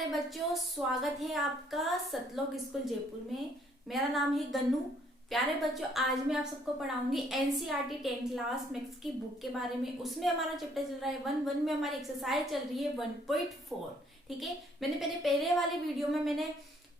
प्यारे बच्चों, स्वागत है आपका सतलोक स्कूल जयपुर में। मेरा नाम है गन्नू। प्यारे बच्चों, आज मैं आप सबको पढ़ाऊंगी एनसीईआरटी 10th क्लास मैथ्स की बुक के बारे में। उसमें हमारा चैप्टर चल रहा है 1 में हमारी एक्सरसाइज चल रही है 1.4। ठीक है, मैंने पहले वाले वीडियो में मैंने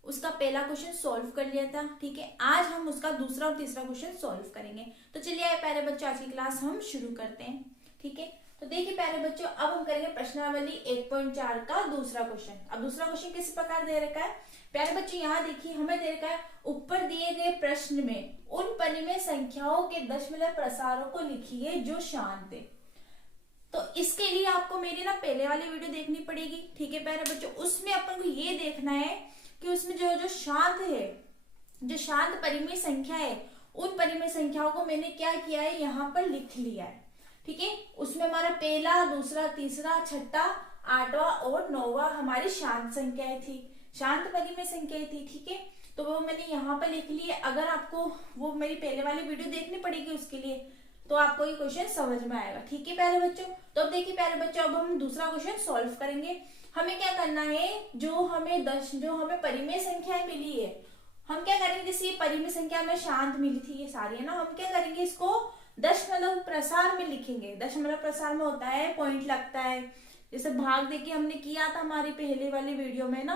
उसका पहला क्वेश्चन सॉल्व कर लिया था। ठीक है, आज हम उसका दूसरा और तीसरा क्वेश्चन सॉल्व करेंगे। तो चलिए आए प्यारे बच्चों, आज की क्लास हम शुरू करते हैं। ठीक है, तो देखिए प्यारे बच्चों, अब हम करेंगे प्रश्नावली 1.4 का दूसरा क्वेश्चन। अब दूसरा क्वेश्चन किस प्रकार दे रखा है प्यारे बच्चों, यहाँ देखिए हमें दे रखा है ऊपर दिए गए प्रश्न में उन परिमेय संख्याओं के दशमलव प्रसारों को लिखिए जो शांत है। तो इसके लिए आपको मेरी ना पहले वाली वीडियो देखनी पड़ेगी। ठीक है प्यारे बच्चों, उसमें अपन को ये देखना है कि उसमें जो शांत है, जो शांत परिमेय संख्या है, उन परिमेय संख्याओं को मैंने क्या किया है, यहाँ पर लिख लिया है। ठीक है, उसमें हमारा पहला, दूसरा, तीसरा, छठा, आठवां और नौवां हमारी शांत संख्याएं थी, शांत परिमेय संख्याएं थी। ठीक है, तो वो मैंने यहाँ पर लिख ली है। अगर आपको वो मेरी पहले वाली वीडियो देखनी पड़ेगी उसके लिए, तो आपको ये क्वेश्चन समझ में आएगा। ठीक है प्यारे बच्चों, तो अब देखिए प्यारे बच्चों, अब हम दूसरा क्वेश्चन सॉल्व करेंगे। हमें क्या करना है, जो हमें परिमेय संख्याएं मिली है, हम क्या करेंगे, जैसे ये परिमेय संख्या हमें शांत मिली थी, ये सारी है ना, हम क्या करेंगे, इसको दशमलव प्रसार में लिखेंगे। दशमलव प्रसार में होता है पॉइंट लगता है, जैसे भाग देखिए हमने किया था हमारी पहले वाली वीडियो में ना,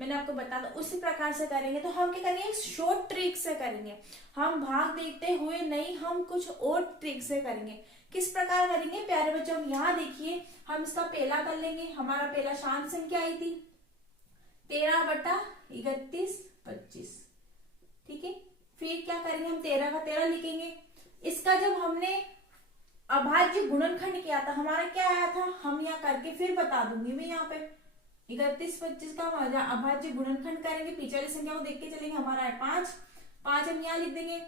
मैंने आपको बताया, उसी प्रकार से करेंगे। तो हम क्या करेंगे, शॉर्ट ट्रिक से करेंगे। हम भाग देखते हुए नहीं, हम कुछ और ट्रिक से करेंगे। किस प्रकार करेंगे प्यारे बच्चों, यहाँ देखिए हम इसका पहला कर लेंगे। हमारा पहला शांत संख्या आई थी 13/31/25। ठीक है, फिर क्या करेंगे, हम 13 का 13 लिखेंगे। इसका जब हमने अभाज्य गुणनखंड किया था, हमारा क्या आया था, हम यहाँ करके फिर बता दूंगी मैं। यहाँ पे 31/25 का हमारा अभाज्य गुणनखंड करेंगे, पीछे वाली संख्या को देख के चलेंगे। हमारा है 5 हम यहाँ लिख देंगे।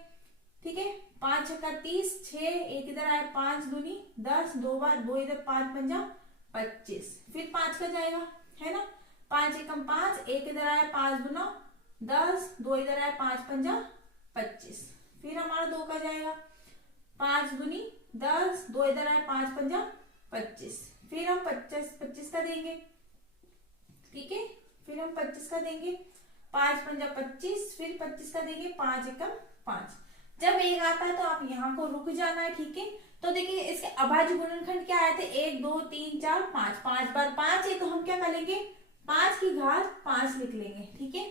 ठीक है, 5 का 30, 6 एक इधर आया, 5 दूनी 10, 2 बार 2 इधर, 5 पंजा 25, फिर 5 का जाएगा, है ना, 5 एकम 5, एक इधर आया, 5 दूना 10, 2 इधर आया, 5 पंजा 25, फिर हमारा 2 का जाएगा, 5 दूनी 10, 2 इधर आए, 5 पंजा 25, फिर हम 25 का देंगे। ठीक है, फिर हम 25 का देंगे, 5 पंजा 25, फिर 25 का देंगे, 5 एकम 5। जब एक आता है तो आप यहाँ को रुक जाना है। ठीक है, तो देखिए इसके अभाज्य गुणनखंड क्या आए थे, 1 2 3 4 5, 5 बार 5 है, तो हम क्या करेंगे, 5 की घात 5 लिख लेंगे। ठीक है,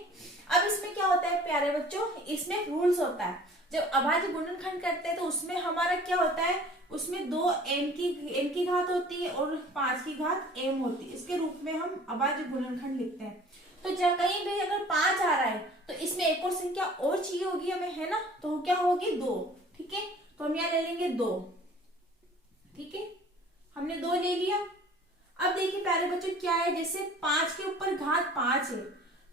अब इसमें क्या होता है प्यारे बच्चों, इसमें रूल्स होता है। जब अभाज्य गुणनखंड करते हैं तो उसमें हमारा क्या होता है, उसमें 2 n की घात होती है और 5 की घात m होती है। इसके रूप में हम अभाज्य गुणनखंड लिखते हैं। तो जब कहीं भी अगर 5 आ रहा है तो इसमें एक और संख्या और चाहिए होगी हमें, है ना, तो क्या होगी, 2। ठीक है, तो हम यहाँ ले लेंगे 2। ठीक है, हमने 2 ले लिया। अब देखिए प्यारे बच्चों क्या है, जैसे 5 के ऊपर घात 5 है,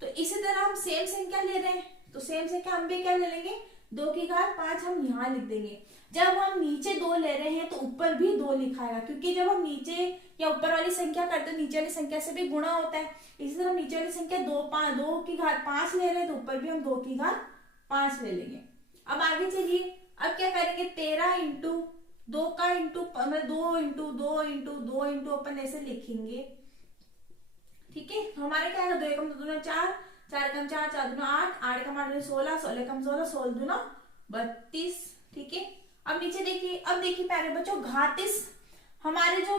तो इसी तरह हम सेम संख्या ले रहे हैं, तो सेम संख्या हम भी क्या ले लेंगे, 2 की घात 5 हम यहाँ लिख देंगे। जब हम नीचे 2 ले रहे हैं तो ऊपर भी 2 लिखाएगा, क्योंकि जब हम नीचे या ऊपर वाली संख्या करते हैं नीचे वाली संख्या से भी गुणा होता है। इसी तरह नीचे वाली संख्या 2 की घात 5 ले रहे हैं तो ऊपर भी हम 2 की घात 5 ले लेंगे। अब आगे चलिए, अब क्या करेंगे, 13 इंटू 2 का इंटू मतलब 2 इंटू 2 इंटू 2 इंटू अपन ऐसे लिखेंगे। ठीक है, हमारे क्या है, 2 एकम 2 दूना 4, 4 एकम 4, 4 दूना 8, 8 एकम 8 16, 16 एकम 16, 16 दूना 32। ठीक है, अब नीचे देखिए, अब देखिए प्यारे बच्चों, घातीस हमारे जो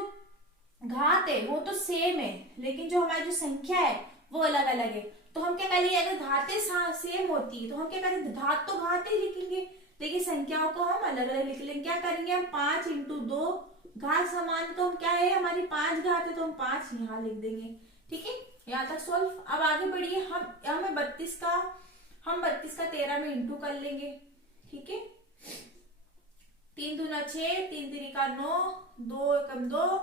घात है वो तो सेम है, लेकिन जो हमारी जो संख्या है वो अलग अलग है। तो हम क्या करेंगे, अगर घातें सेम होती है तो हम क्या करेंगे, घात तो घात ही लिखेंगे, लेकिन संख्याओं को हम अलग अलग लिख लेंगे। क्या करेंगे, हम 5 इंटू 2, घात समान, तो हम क्या है, हमारी 5 घात है तो हम 5 यहाँ लिख देंगे। ठीक है, यहाँ तक सोल्व। अब आगे बढ़िए, हमें 32 का 13 में इंटू कर लेंगे। ठीक है, 3 दूना 6, 3 3 का 9, 2 एकम 2,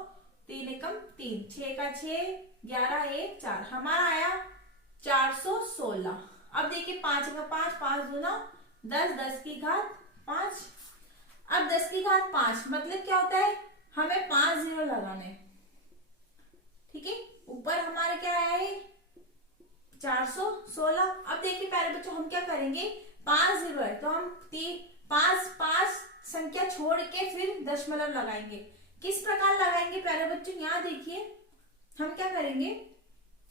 3 एकम 3, 6 का 6, 11 1 4, हमारा आया 416। अब देखिए 5 का 5, 5 दूना 10, 10 की घात 5। अब 10 की घात 5 मतलब क्या होता है, हमें 5 0 लगाने। ठीक है, ऊपर हमारे क्या आया है, 416। अब देखिए प्यारे बच्चों, हम क्या करेंगे, 5 0 है तो हम 5 संख्या छोड़ के फिर दशमलव लगाएंगे। किस प्रकार लगाएंगे प्यारे बच्चों, यहाँ देखिए हम क्या करेंगे,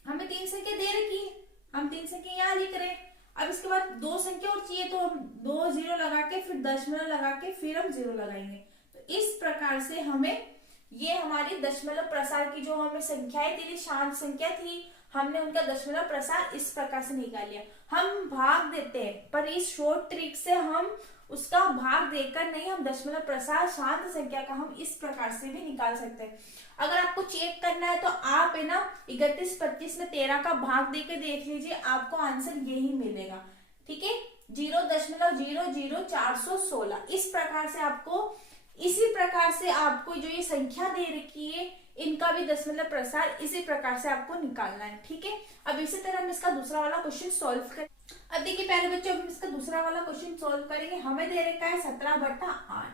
हमें 3 तीन संख्या दे रखी है, हम तीन संख्या यहाँ लिख रहे हैं। अब इसके बाद दो संख्या और चाहिए तो हम 2 0 लगा के फिर दशमलव लगा के फिर हम 0 लगाएंगे। तो इस प्रकार से हमें ये हमारी दशमलव प्रसार की जो हमें संख्याएं थी, शांत संख्या थी, हमने उनका दशमलव प्रसार इस प्रकार से निकाल लिया। हम भाग देते हैं पर इस शॉर्ट ट्रिक से हम उसका भाग देकर नहीं, हम दशमलव प्रसार शांत संख्या का हम इस प्रकार से भी निकाल सकते हैं। अगर आपको चेक करना है तो आप है ना 31 25 में 13 का भाग देके देख लीजिए, आपको आंसर यही मिलेगा। ठीक है, 0.00416 इस प्रकार से आपको, इसी प्रकार से आपको जो ये संख्या दे रखी है इनका भी दशमलव प्रसार इसी प्रकार से आपको निकालना है। ठीक है, अब इसी तरह हम इसका दूसरा वाला क्वेश्चन सॉल्व करें। अब देखिए प्यारे बच्चों, हम इसका दूसरा वाला क्वेश्चन सॉल्व करेंगे। हमें दे रखा है 17/8।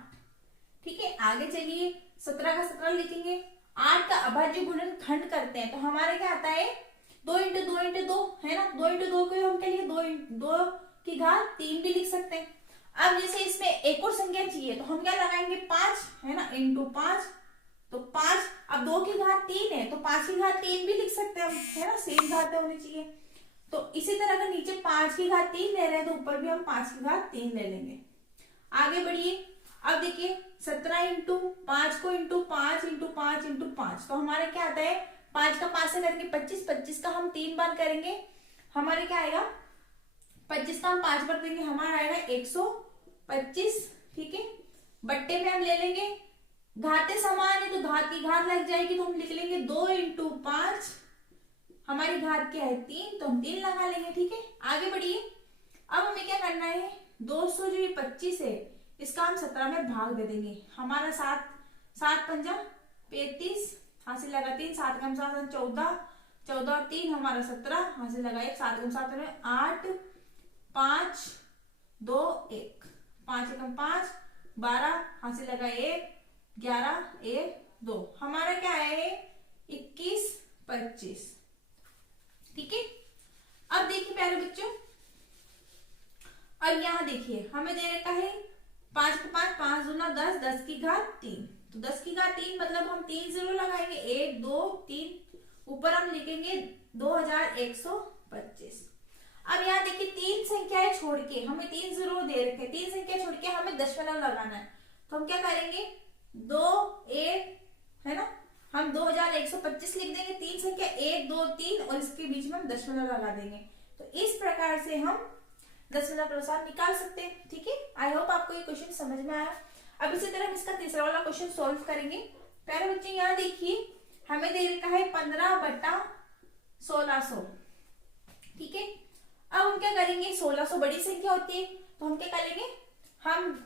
ठीक है, आगे चलिए 17 का 17 लिखेंगे। 8 का अभाज्य गुणनखंड करते हैं तो हमारे क्या आता है 2 × 2 × 2 है ना। 2 × 2 को हम के लिए 2 की घात 3 भी लिख सकते हैं। अब जैसे इसमें एक और संख्या चाहिए तो हम क्या लगाएंगे 5 है ना, × 5 तो 5। अब 2 की घात 3 है तो 5 की घात 3 भी लिख सकते हैं हम, है ना, सेम घातें होनी चाहिए। तो इसी तरह अगर नीचे 5 की घात 3 ले रहे हैं तो ऊपर भी हम 5 की घात 3 ले लेंगे। आगे बढ़िए, अब देखिए 17 × 5 को × 5 × 5 × 5 तो हमारा क्या आता है 5 का 5 से करेंगे 25, 25 का हम 3 बार करेंगे, हमारे क्या आएगा 25 का हम 5 बार देंगे, हमारा आएगा 125। ठीक है, बट्टे में हम ले लेंगे, घाते समान है तो घात की घात लग जाएगी तो हम लिख लेंगे 2 × 5, हमारी घात क्या है 3 तो हम 3 लगा लेंगे। ठीक है, आगे बढ़िए। अब हमें क्या करना है 200 जो ये 25 है इसका हम 17 में भाग दे देंगे। हमारा 7 5 35, हाथ से लगा 3, 7 × 7 14, 14 और 3 हमारा 17, हाथ से लगा 1, 7 × 7 में 8, 5 2 1, 5 × 5 12, हाथ से लगा 1, 11 1 2, हमारा क्या है 21 25। ठीक है, अब देखिए प्यारे बच्चों, अब यहाँ देखिए हमें दे रखा है 5 को 5, 5 दूना 10, 10 की घात 3 तो 10 की घात 3 मतलब हम 3 0 लगाएंगे, 1 2 3, ऊपर हम लिखेंगे 2125। अब यहाँ देखिए 3 संख्याएं छोड़ के हमें 3 0 दे रखे, 3 संख्या छोड़ के हमें दशमलव लगाना है तो हम क्या करेंगे 2 1 है ना, हम 2125 लिख देंगे, 3 संख्या 1 2 3 और इसके बीच में हम दशमलव लगा देंगे। तो इस प्रकार से हम दशमलव प्रसार निकाल सकते हैं। ठीक है, आई होप आपको ये क्वेश्चन समझ में आया। अब इसी तरह हम इसका तीसरा वाला क्वेश्चन सॉल्व करेंगे। प्यारे बच्चे यहाँ देखिए हमें दे रखा है 15/1600। ठीक है, अब हम क्या करेंगे 1600 बड़ी संख्या होती है तो हम क्या करेंगे हम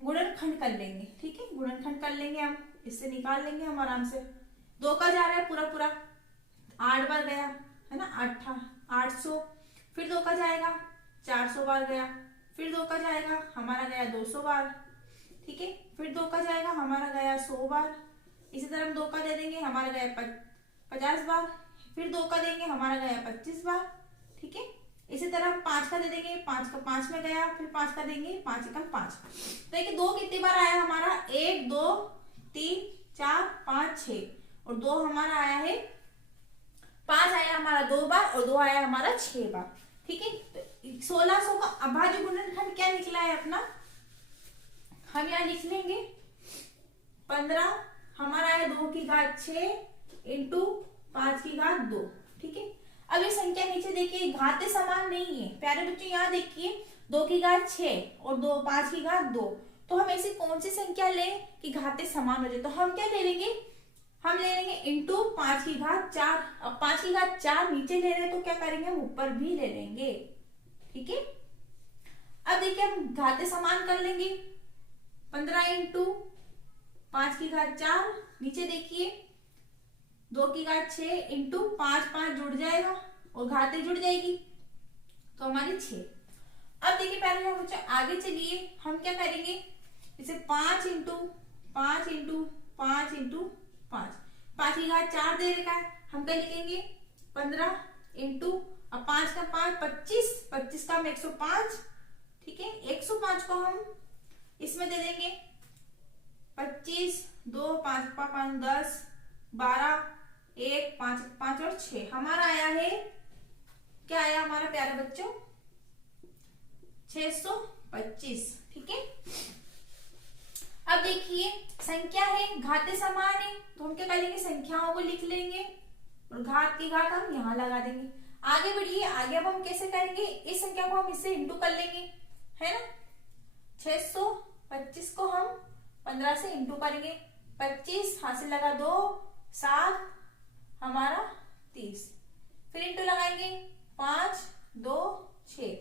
गुणनखंड कर लेंगे। ठीक है, गुणनखंड कर लेंगे, हम इससे निकाल लेंगे हम आराम से। 2 का जा रहा है पूरा 8 बार गया है ना, 800, फिर 2 का जाएगा 400 बार गया, फिर 2 का जाएगा हमारा गया 200 बार। ठीक है, फिर 2 का जाएगा हमारा गया 100 बार। इसी तरह हम 2 का दे देंगे हमारा गया 50 बार, फिर 2 का देंगे हमारा गया 25 बार। ठीक है, इसी तरह हम 5 का दे देंगे, 5 का 5 में गया, फिर 5 का देंगे 5 × 5। देखिए 2 कितनी बार आया हमारा 1 2 3 4 5 6 और 2 हमारा आया है 5 आया हमारा 2 बार और 2 आया हमारा 6 बार। ठीक है, तो 1600 का अभाज्य गुणनखंड क्या निकला है अपना, हम यहाँ लिख लेंगे 15, हमारा आया 2 की घात 6 × 5 की घात 2। ठीक है, अब ये संख्या नीचे देखिए घातें समान नहीं है प्यारे बच्चों, यहाँ देखिए 2 की घात 6 और 5 की घात 2, तो हम ऐसी कौन सी संख्या लें कि घातें समान हो जाए, तो हम क्या ले लेंगे, हम ले लेंगे × 5 की घात 4। अब 5 की घात 4 नीचे ले रहे हैं तो क्या करेंगे हम ऊपर भी ले लेंगे। ठीक है, अब देखिए हम घातें समान कर लेंगे, 15 × 5 की घात 4, नीचे देखिए 2 की घात 6 × 5 5 जुड़ जाएगा और घातें जुड़ जाएगी तो हमारी 6। अब देखिए पहले बच्चों आगे चलिए हम क्या करेंगे, इसे 5 × 5 × 5 × 5, 5 की घात 4 दे रखा है, हम क्या लिखेंगे 15 × अब 5 का 5 25, 25 का हम 105। ठीक है, 105 को हम इसमें दे देंगे 25 2 5 5 10 12 1 5 5 और 6 हमारा आया है, क्या आया हमारा प्यारे बच्चों, 625। ठीक है, अब देखिए संख्या है, घाते समान है, तो हम क्या करेंगे, संख्याओं को लिख लेंगे और घात की घात हम यहाँ लगा देंगे। आगे बढ़िए, आगे अब हम कैसे करेंगे, इस संख्या को हम इससे इंटू कर लेंगे, है ना। 625 को हम 15 से इंटू करेंगे, 25 हाथ से लगा 2 7 हमारा 30, फिर इंटू लगाएंगे 5 2 6,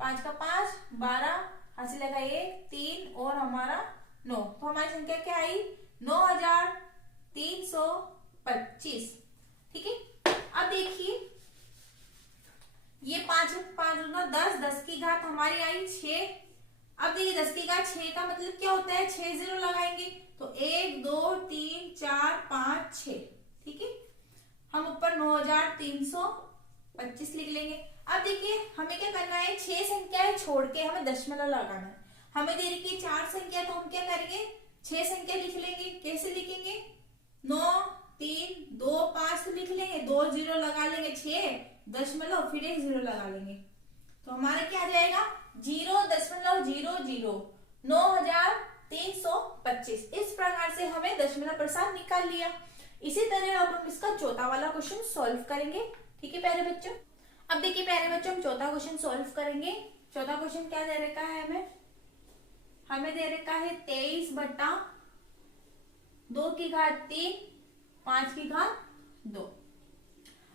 5 का 5 12 हाथ से लगा 1 3 और हमारा 9, तो हमारी संख्या क्या आई, 9325। ठीक है, अब देखिए ये 5 5 10, 10 की घात हमारी आई 6। अब देखिए 10 की घात 6 का मतलब क्या होता है, 6 0 लगाएंगे तो 1 2 3 4 5 6। ठीक है, हम ऊपर 9325 लिख लेंगे। अब देखिए हमें क्या करना है, 6 संख्याएं छोड़ के हमें दशमलव लगाना है। हमें दे रखी है 4 संख्या, तो हम क्या करेंगे, 6 संख्या लिख लेंगे। कैसे लिखेंगे, 9 3 2 5 तो लिख लेंगे, 2 0 लगा लेंगे, 6 दशमलव फिर 1 0 लगा लेंगे, तो हमारा क्या आ जाएगा 0.00 9325। इस प्रकार से हमें दशमलव प्रसाद निकाल लिया। इसी तरह अब हम इसका चौथा वाला क्वेश्चन सॉल्व करेंगे। ठीक है प्यारे बच्चों, अब देखिए प्यारे बच्चों हम चौथा क्वेश्चन सॉल्व करेंगे। चौथा क्वेश्चन क्या दे रखा है, हमें दे रखा है 23/2 की घात 3 5 की घात 2।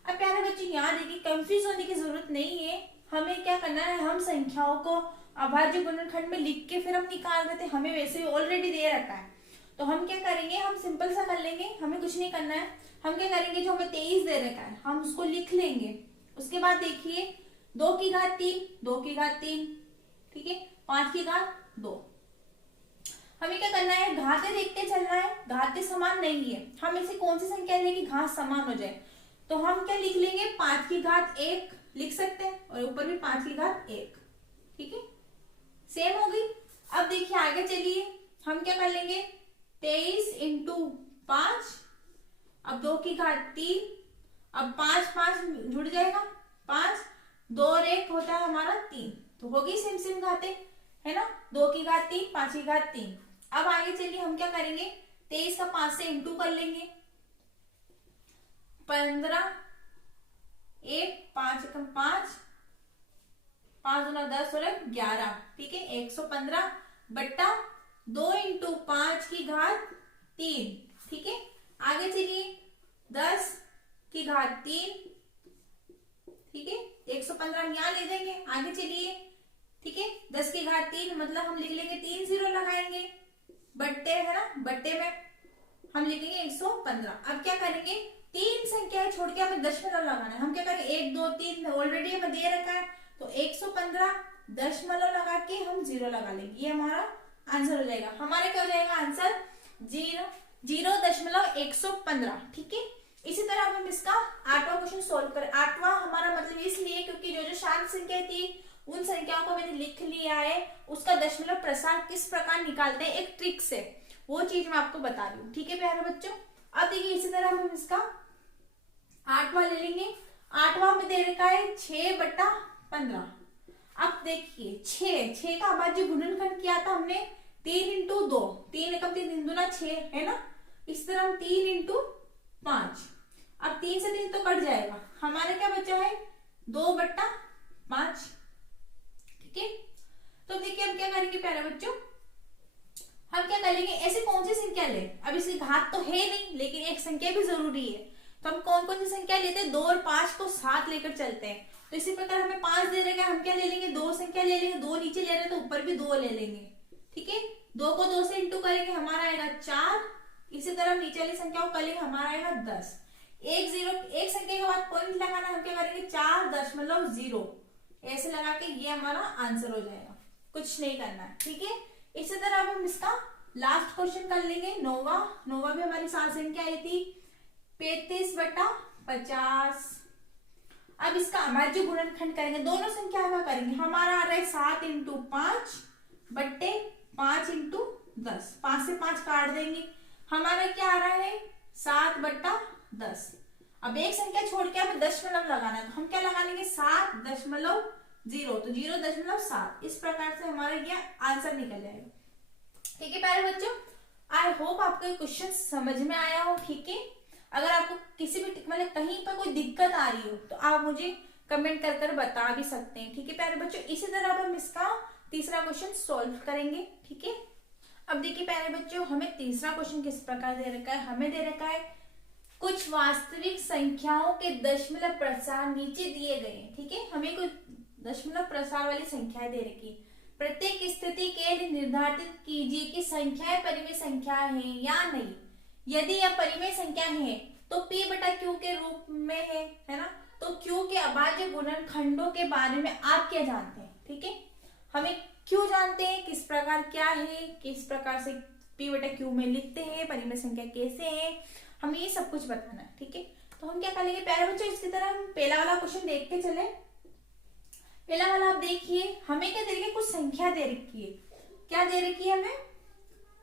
अब प्यारे बच्चों यहाँ देखिए कंफ्यूज होने की जरूरत नहीं है, हमें क्या करना है, हम संख्याओं को अभाज्य गुणनखंड में लिख के फिर हम निकाल देते, हमें वैसे भी ऑलरेडी दे रखा है। तो हम क्या करेंगे, हम सिंपल सा कर लेंगे, हमें कुछ नहीं करना है। हम क्या करेंगे, जो हमें 23 दे रखा है हम उसको लिख लेंगे। उसके बाद देखिए 2 की घात 3 2 की घात 3, ठीक है, 5 की घात 2। हमें क्या करना है, घातें देखते चलना है, घातें समान नहीं है, हम ऐसी कौन सी संख्या लेंगे घात समान हो जाए, तो हम क्या लिख लेंगे 5 की घात 1 लिख सकते हैं और ऊपर भी 5 की घात 1। ठीक है, सेम हो गई। अब देखिए आगे चलिए, हम क्या कर लेंगे 23 × 5, अब 2 की घात 3, अब 5 5 जुड़ जाएगा, 5 2 और 1 होता है हमारा 3, तो होगी सेम सेम घातें, है ना। 2 की घात 3 5 की घात 3। अब आगे चलिए हम क्या करेंगे, 23 का 5 से इंटू कर लेंगे, 15 1 5 × 5 5 × 10 और 11। ठीक है, 115 बट्टा 2 × 5 की घात 3। ठीक है, आगे चलिए 10 की घात 3। ठीक है, 115 हम यहाँ ले देंगे। आगे चलिए, ठीक है, 10 की घात 3 मतलब हम लिख लेंगे 3 0 लगाएंगे, बट्टे है ना, बट्टे में हम लिखेंगे 115। अब क्या करेंगे, 3 संख्याएं छोड़ के हमें दशमलव लगाना है। हम क्या करेंगे 1 2 3 ऑलरेडी हमें दे रखा है, तो 115 दशमलव लगा के हम 0 लगा लेंगे, ये हमारा आंसर हो जाएगा। हमारे क्या हो जाएगा आंसर 0.115। ठीक है, इसी तरह हम इसका 8वां क्वेश्चन सोल्व करें। 8वां हमारा मतलब इसलिए क्योंकि जो जो शांत संख्या थी उन संख्याओं को मैंने लिख लिया है, उसका दशमलव प्रसार किस प्रकार निकालते हैं एक ट्रिक से, वो चीज मैं आपको बता रही हूँ। ठीक है प्यारे बच्चों, अब देखिए इसी तरह हम इसका 8वां ले लेंगे। 8वां में दे रखा है 6/15। अब देखिए 6 का अभाज्य गुणनखंड किया था हमने 3 × 2, 3 एकम 3 3 दूना 6 है ना। इस तरह हम 3 × 5, अब 3 से 3 तो कट जाएगा, हमारे क्या बचा है 2/5। ठीक है, तो देखिए हम क्या करेंगे प्यारे बच्चों, हम क्या करेंगे, ऐसी कौन सी संख्या ले, अब इसकी घात तो है नहीं लेकिन एक संख्या भी जरूरी है, तो हम कौन कौन सी संख्या लेते हैं, 2 और 5 को साथ लेकर चलते हैं। तो इसी प्रकार हमें 5 दे रहे हैं, हम क्या ले लेंगे 2 संख्या ले लेंगे, 2 नीचे ले रहे हैं तो ऊपर भी 2 ले लेंगे। ठीक है, 2 को 2 से इंटू करेंगे हमारा आएगा 4। इसी तरह नीचे वाली संख्या को करेंगे हमारा आएगा 10। एक संख्या के बाद पॉइंट लगाना, हम क्या करेंगे 4.0 ऐसे लगा के ये हमारा आंसर हो जाएगा, कुछ नहीं करना है। ठीक है, इसी तरह अब हम इसका लास्ट क्वेश्चन कर लेंगे 9वां भी हमारी 7 संख्या आई थी 35/50। अब इसका अभाज्य गुणनखंड करेंगे, दोनों संख्या का करेंगे, हमारा आ रहा है 7 × 5 बट्टे 5 × 10, 5 से 5 काट देंगे, हमारा क्या आ रहा है 7/10। 10। अब एक संख्या छोड़ के हमें दशमलव लगाना है, तो हम क्या लगा लेंगे 7.0, तो 0.7। इस प्रकार से हमारा ये आंसर निकल जाएगा। ठीक है प्यारे बच्चों, आई होप आपको ये क्वेश्चन समझ में आया हो। ठीक है, अगर आपको किसी भी मतलब कहीं पर कोई दिक्कत आ रही हो तो आप मुझे कमेंट कर कर बता भी सकते हैं। ठीक है प्यारे बच्चों, इसी तरह अब हम इसका तीसरा क्वेश्चन सॉल्व करेंगे। ठीक है, अब देखिए प्यारे बच्चों, हमें तीसरा क्वेश्चन किस प्रकार दे रखा है। हमें दे रखा है कुछ वास्तविक संख्याओं के दशमलव प्रसार नीचे दिए गए हैं। ठीक है, हमें कुछ दशमलव प्रसार वाली संख्याएं दे रखी है। प्रत्येक स्थिति के लिए निर्धारित कीजिए कि संख्याएं परिमेय संख्याएं हैं या नहीं। यदि यह परिमेय संख्या है तो P बटा Q के रूप में है ना। तो Q के अभाज्य गुणनखंडों के बारे में आप क्या जानते हैं। ठीक है, हमें Q जानते हैं किस प्रकार क्या है, किस प्रकार से P बटा Q में लिखते हैं, परिमेय संख्या कैसे है, हमें ये सब कुछ बताना है। ठीक है, तो हम क्या करेंगे प्यारे बच्चों, इसकी तरह हम पहला वाला क्वेश्चन देख के चले। पहला वाला आप देखिए, हमें क्या दे रखी है, कुछ संख्या दे रखी है। क्या दे रखी है हमें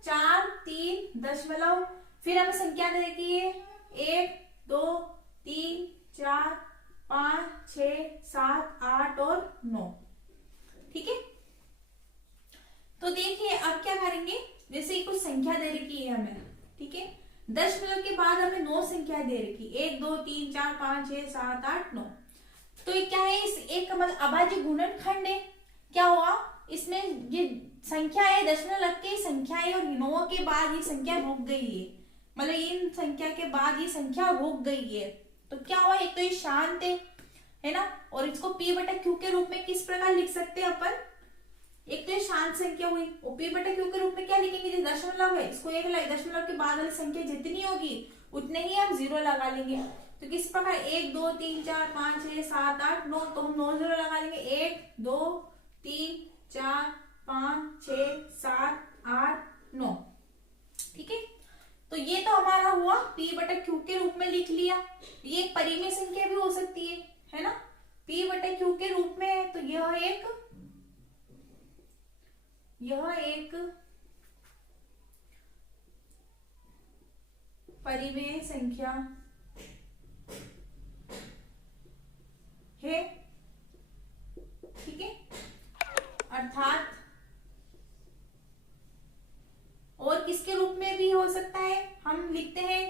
4, 3 दशमलव, फिर हमें संख्या दे रखी है 1, 2, 3, 4, 5, 6, 7, 8 और 9। ठीक है, तो देखिए अब क्या करेंगे, जैसे कुछ संख्या दे रखी है हमें। ठीक है, दशमलव के बाद हमें 9 संख्या दे रखी, 1, 2, 3, 4, 5, 6, 7, 8, 9। तो ये क्या है, इस एक का मतलब अभाज्य गुणनखंड है। क्या हुआ, इसमें ये संख्या है, दशमलव लग के संख्या है और 9 के बाद ये संख्या रुक गई है, मतलब इन संख्या के बाद ये संख्या रुक गई है। तो क्या हुआ, एक तो ये शांत है ना, और इसको P बटा Q के रूप में किस प्रकार लिख सकते हैं अपन। एक तो ये शांत संख्या हुई, और P बटा Q के रूप में क्या लिखेंगे, जो दशमलव है इसको एक दशमलव के बाद वाली संख्या जितनी होगी उतने ही हम 0 लगा लेंगे। तो किस प्रकार 1, 2, 3, 4, 5, 6, 7, 8, 9, तो हम 9 0 लगा लेंगे। 1, 2, 3, 4, 5, 6, 7, 8, 9। ठीक है, तो ये तो हमारा हुआ P बटा Q के रूप में लिख लिया। ये एक परिमेय संख्या भी हो सकती है ना, P बटा Q के रूप में है, तो यह एक परिमेय संख्या है। ठीक है, अर्थात और किसके रूप में भी हो सकता है, हम लिखते हैं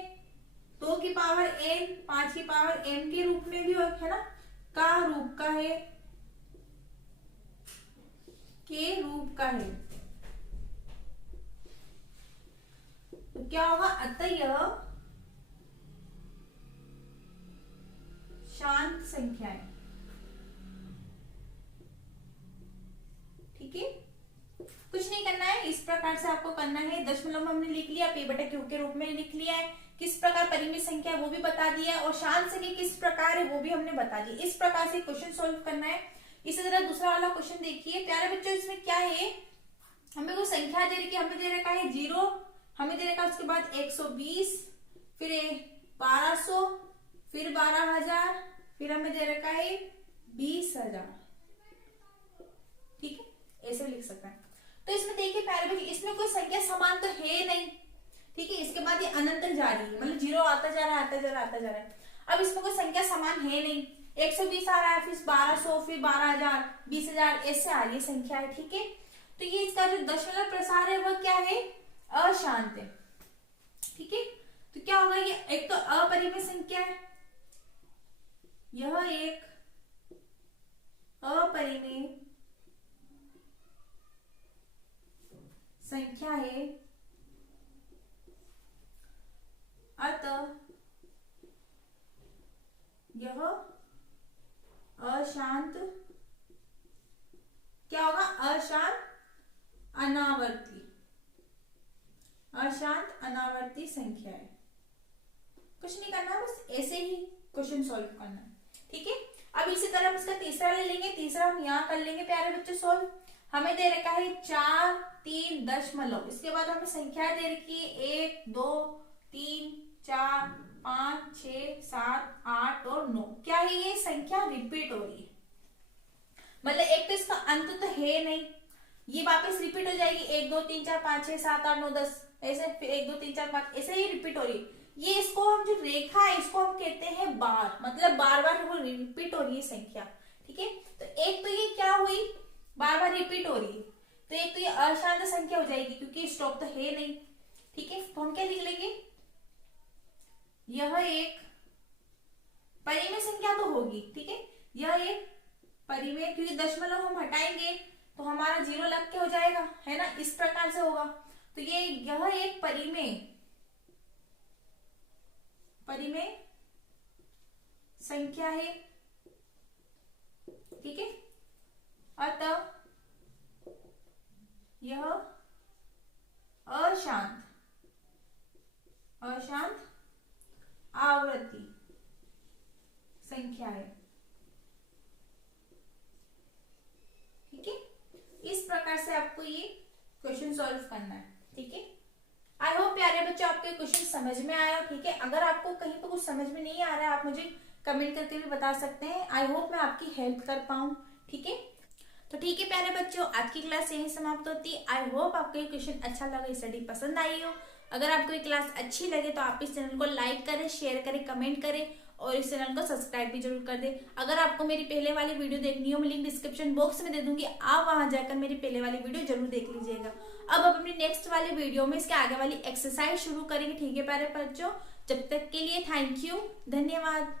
2 की पावर n, 5 की पावर m के रूप में भी है ना, का रूप का है, के रूप का है। तो क्या होगा, अतः यह शांत संख्या है। ठीक है, कुछ नहीं करना है, इस प्रकार से आपको करना है। दशमलव हमने लिख लिया, P बटा Q के रूप में लिख लिया है, किस प्रकार परिमेय संख्या है वो भी बता दिया है, और शांत संख्या किस प्रकार है वो भी हमने बता दिया। इस प्रकार से क्वेश्चन सॉल्व करना है। इसी तरह दूसरा वाला क्वेश्चन देखिए प्यारे बच्चों, इसमें क्या है, हमें वो संख्या दे रखी है, हमें दे रखा है 0, हमें दे रखा है उसके बाद 120, फिर 1200, फिर 12,000, फिर हमें दे रखा है 20,000। ठीक है, ऐसे लिख सकते हैं। तो इसमें देखिए प्यारे बच्चे, इसमें कोई संख्या समान तो है नहीं। ठीक है, इसके बाद ये अनंत जारी है, मतलब 0 आता जा रहा है, आता जा रहा है, आता जा रहा है। अब इसमें कोई संख्या समान है नहीं, 120 आ रहा है, फिर 1200, फिर 12,000, 20,000, ऐसे आ रही है संख्या है। ठीक है, तो ये इसका जो दशमलव प्रसार है वह क्या है, अशांत है। ठीक है, तो क्या होगा, ये एक तो अपरिमेय संख्या है, यह एक अपरिमेय संख्या है, अतः यह अशांत, क्या होगा, अशांत अनावर्ती, अशांत अनावर्ती संख्या है। कुछ नहीं करना, बस ऐसे ही क्वेश्चन सॉल्व करना है। ठीक है, अब इसी तरह हम इसका तीसरा ले लेंगे, तीसरा हम यहाँ कर लेंगे प्यारे बच्चों सॉल्व। हमें दे रखा है 4, 3 दशमलव, इसके बाद हमें संख्या दे रखी है 1, 2, 3, 4, 5, 6, 7, 8 और 9। क्या है, ये संख्या रिपीट हो रही है, मतलब एक तो इसका अंत तो है नहीं, ये वापस रिपीट हो जाएगी, 1, 2, 3, 4, 5, 6, 7, 8, 9, 10, ऐसे, फिर 1, 2, 3, 4, 5, ऐसे ही रिपीट हो रही है। ये इसको हम जो रेखा है इसको हम कहते हैं बार, मतलब बार बार वो रिपीट हो रही है संख्या। ठीक है, तो एक तो ये क्या हुई, बार बार रिपीट हो रही है, तो एक तो ये अशांत संख्या हो जाएगी क्योंकि स्टॉप तो है नहीं। ठीक है, तो हम क्या लिख लेंगे, यह एक परिमेय संख्या तो होगी। ठीक है, यह एक परिमेय, क्योंकि दशमलव हम हटाएंगे तो हमारा 0 लग के हो जाएगा, है ना, इस प्रकार से होगा। तो यह एक परिमेय संख्या है। ठीक है, अतः यह अशांत आवृत्ति संख्या है। ठीक है, इस प्रकार से आपको ये क्वेश्चन सॉल्व करना है। ठीक है, आई होप प्यारे बच्चों आपको क्वेश्चन समझ में आया। ठीक है, अगर आपको कहीं पे कुछ समझ में नहीं आ रहा है आप मुझे कमेंट करके भी बता सकते हैं। आई होप मैं आपकी हेल्प कर पाऊं। ठीक है, तो ठीक है प्यारे बच्चों, आज की क्लास यहीं समाप्त होती है। आई होप आपको ये क्वेश्चन अच्छा लगा, स्टडी पसंद आई हो। अगर आपको ये क्लास अच्छी लगे तो आप इस चैनल को लाइक करें, शेयर करें, कमेंट करें और इस चैनल को सब्सक्राइब भी जरूर कर दें। अगर आपको मेरी पहले वाली वीडियो देखनी हो, मैं लिंक डिस्क्रिप्शन बॉक्स में दे दूंगी, आप वहां जाकर मेरी पहले वाली वीडियो जरूर देख लीजिएगा। अब अपनी नेक्स्ट वाली वीडियो में इसके आगे वाली एक्सरसाइज शुरू करेंगे। ठीक है प्यारे बच्चों, जब तक के लिए थैंक यू, धन्यवाद।